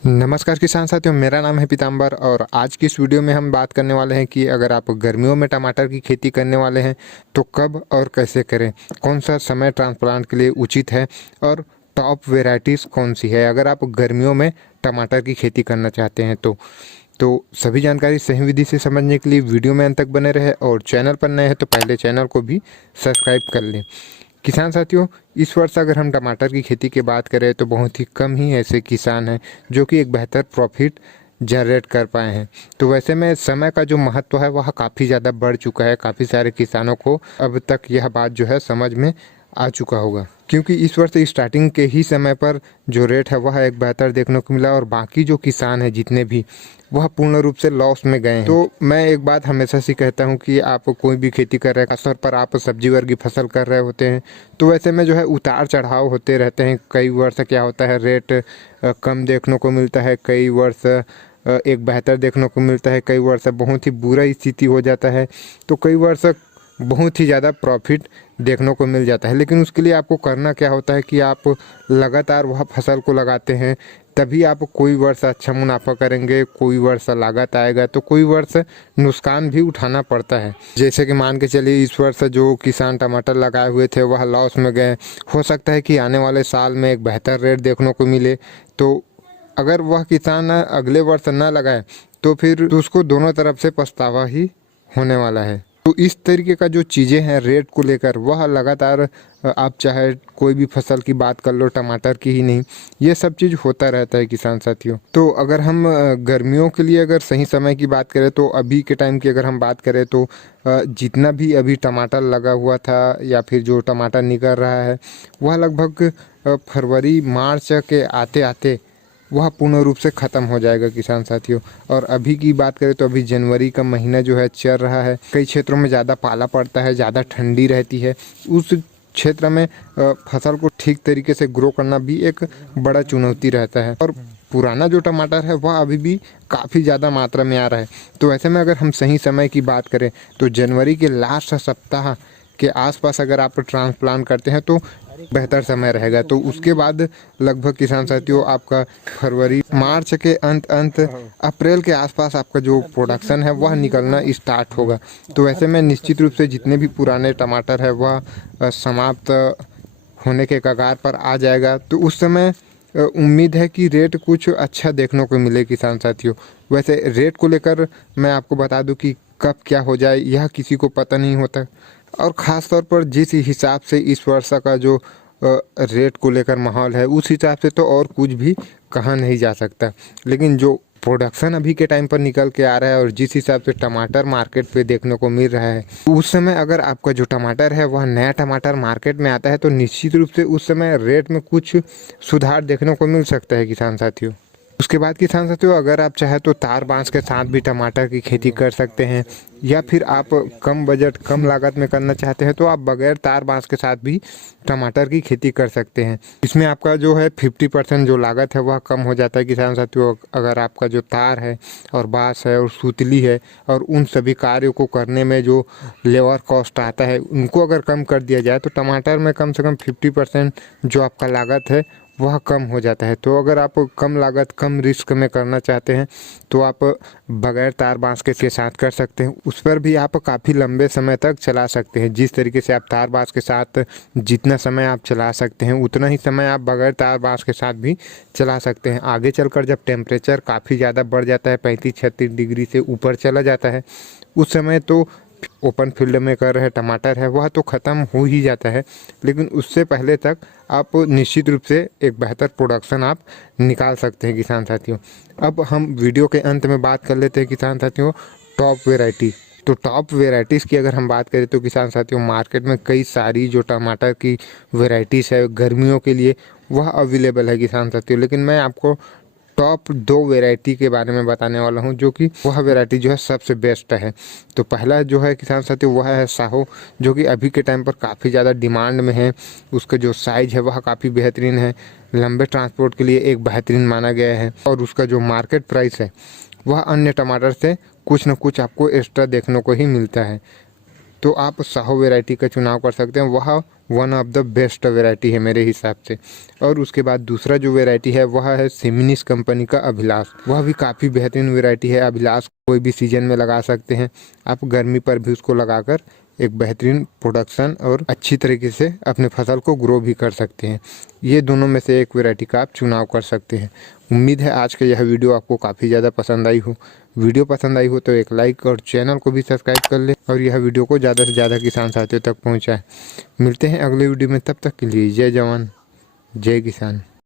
नमस्कार किसान साथियों, मेरा नाम है पीताम्बर और आज की इस वीडियो में हम बात करने वाले हैं कि अगर आप गर्मियों में टमाटर की खेती करने वाले हैं तो कब और कैसे करें, कौन सा समय ट्रांसप्लांट के लिए उचित है और टॉप वेराइटीज़ कौन सी है अगर आप गर्मियों में टमाटर की खेती करना चाहते हैं तो सभी जानकारी सही विधि से समझने के लिए वीडियो में अंत तक बने रहे और चैनल पर नए हैं तो पहले चैनल को भी सब्सक्राइब कर लें। किसान साथियों, इस वर्ष अगर हम टमाटर की खेती की बात करें तो बहुत ही कम ही ऐसे किसान हैं जो कि एक बेहतर प्रॉफिट जनरेट कर पाए हैं। तो वैसे में समय का जो महत्व है वह काफ़ी ज़्यादा बढ़ चुका है। काफ़ी सारे किसानों को अब तक यह बात जो है समझ में आ चुका होगा, क्योंकि इस वर्ष स्टार्टिंग के ही समय पर जो रेट है वह एक बेहतर देखने को मिला और बाकी जो किसान हैं जितने भी, वह पूर्ण रूप से लॉस में गए हैं। तो मैं एक बात हमेशा से कहता हूं कि आप कोई भी खेती कर रहे हैं, खासतौर पर आप सब्जी वर्गी फसल कर रहे होते हैं, तो वैसे में जो है उतार चढ़ाव होते रहते हैं। कई वर्ष क्या होता है रेट कम देखने को मिलता है, कई वर्ष एक बेहतर देखने को मिलता है, कई वर्ष बहुत ही बुरा स्थिति हो जाता है, तो कई वर्ष बहुत ही ज़्यादा प्रॉफिट देखने को मिल जाता है। लेकिन उसके लिए आपको करना क्या होता है कि आप लगातार वह फसल को लगाते हैं, तभी आप कोई वर्ष अच्छा मुनाफा करेंगे, कोई वर्ष लागत आएगा तो कोई वर्ष नुकसान भी उठाना पड़ता है। जैसे कि मान के चलिए इस वर्ष जो किसान टमाटर लगाए हुए थे वह लॉस में गए। हो सकता है कि आने वाले साल में एक बेहतर रेट देखने को मिले, तो अगर वह किसान अगले वर्ष न लगाए तो फिर उसको दोनों तरफ से पछतावा ही होने वाला है। तो इस तरीके का जो चीज़ें हैं रेट को लेकर, वह लगातार आप चाहे कोई भी फसल की बात कर लो, टमाटर की ही नहीं, ये सब चीज़ होता रहता है किसान साथियों। तो अगर हम गर्मियों के लिए अगर सही समय की बात करें तो अभी के टाइम की अगर हम बात करें तो जितना भी अभी टमाटर लगा हुआ था या फिर जो टमाटर निकल रहा है वह लगभग फरवरी मार्च के आते आते वह पूर्ण रूप से ख़त्म हो जाएगा किसान साथियों। और अभी की बात करें तो अभी जनवरी का महीना जो है चल रहा है। कई क्षेत्रों में ज़्यादा पाला पड़ता है, ज़्यादा ठंडी रहती है, उस क्षेत्र में फसल को ठीक तरीके से ग्रो करना भी एक बड़ा चुनौती रहता है। और पुराना जो टमाटर है वह अभी भी काफ़ी ज़्यादा मात्रा में आ रहा है। तो ऐसे में अगर हम सही समय की बात करें तो जनवरी के लास्ट सप्ताह के आसपास अगर आप ट्रांसप्लांट करते हैं तो बेहतर समय रहेगा। तो उसके बाद लगभग किसान साथियों आपका फरवरी मार्च के अंत अप्रैल के आसपास आपका जो प्रोडक्शन है वह निकलना स्टार्ट होगा। तो ऐसे में निश्चित रूप से जितने भी पुराने टमाटर है वह समाप्त होने के कगार पर आ जाएगा। तो उस समय उम्मीद है कि रेट कुछ अच्छा देखने को मिले किसान साथियों। वैसे रेट को लेकर मैं आपको बता दूं कि कब क्या हो जाए यह किसी को पता नहीं होता, और ख़ास तौर पर जिस हिसाब से इस वर्ष का जो रेट को लेकर माहौल है उस हिसाब से तो और कुछ भी कहा नहीं जा सकता। लेकिन जो प्रोडक्शन अभी के टाइम पर निकल के आ रहा है और जिस हिसाब से टमाटर मार्केट पे देखने को मिल रहा है, उस समय अगर आपका जो टमाटर है वह नया टमाटर मार्केट में आता है तो निश्चित रूप से उस समय रेट में कुछ सुधार देखने को मिल सकता है किसान साथियों। उसके बाद किसान साथियों अगर आप चाहे तो तार बांस के साथ भी टमाटर की खेती कर सकते हैं, या फिर आप कम बजट कम लागत में करना चाहते हैं तो आप बगैर तार बांस के साथ भी टमाटर की खेती कर सकते हैं। इसमें आपका जो है 50% जो लागत है वह कम हो जाता है किसान साथियों। अगर आपका जो तार है और बांस है और सूतली है और उन सभी कार्यों को करने में जो लेबर कॉस्ट आता है उनको अगर कम कर दिया जाए तो टमाटर में कम से कम 50% जो आपका लागत है वह कम हो जाता है। तो अगर आप कम लागत कम रिस्क में करना चाहते हैं तो आप बगैर तार बांस के साथ कर सकते हैं। उस पर भी आप काफ़ी लंबे समय तक चला सकते हैं। जिस तरीके से आप तार बांस के साथ जितना समय आप चला सकते हैं उतना ही समय आप बगैर तार बांस के साथ भी चला सकते हैं। आगे चलकर जब टेम्परेचर काफ़ी ज़्यादा बढ़ जाता है, 35-36 डिग्री से ऊपर चला जाता है, उस समय तो ओपन फील्ड में कर रहे टमाटर है वह तो ख़त्म हो ही जाता है। लेकिन उससे पहले तक आप निश्चित रूप से एक बेहतर प्रोडक्शन आप निकाल सकते हैं किसान साथियों। अब हम वीडियो के अंत में बात कर लेते हैं किसान साथियों टॉप वेराइटी। तो टॉप वेराइटीज़ की अगर हम बात करें तो किसान साथियों मार्केट में कई सारी जो टमाटर की वेराइटीज़ है गर्मियों के लिए वह अवेलेबल है किसान साथियों। लेकिन मैं आपको टॉप 2 वेराइटी के बारे में बताने वाला हूं जो कि वह वेराइटी जो है सबसे बेस्ट है। तो पहला जो है किसान साथियों वह है साहो, जो कि अभी के टाइम पर काफ़ी ज़्यादा डिमांड में है। उसका जो साइज़ है वह काफ़ी बेहतरीन है, लंबे ट्रांसपोर्ट के लिए एक बेहतरीन माना गया है, और उसका जो मार्केट प्राइस है वह अन्य टमाटर से कुछ न कुछ आपको एक्स्ट्रा देखने को ही मिलता है। तो आप साहो वैरायटी का चुनाव कर सकते हैं। वह one of the best variety है मेरे हिसाब से। और उसके बाद दूसरा जो वैरायटी है वह है सिमिनिस कंपनी का अभिलाष। वह भी काफ़ी बेहतरीन वैरायटी है। अभिलाष कोई भी सीजन में लगा सकते हैं आप, गर्मी पर भी उसको लगाकर एक बेहतरीन प्रोडक्शन और अच्छी तरीके से अपने फसल को ग्रो भी कर सकते हैं। ये दोनों में से एक वैरायटी का आप चुनाव कर सकते हैं। उम्मीद है आज का यह वीडियो आपको काफ़ी ज़्यादा पसंद आई हो। वीडियो पसंद आई हो तो एक लाइक और चैनल को भी सब्सक्राइब कर ले और यह वीडियो को ज़्यादा से ज़्यादा किसान साथियों तक पहुँचाएँ। मिलते हैं अगले वीडियो में, तब तक के लिए जय जवान जय किसान।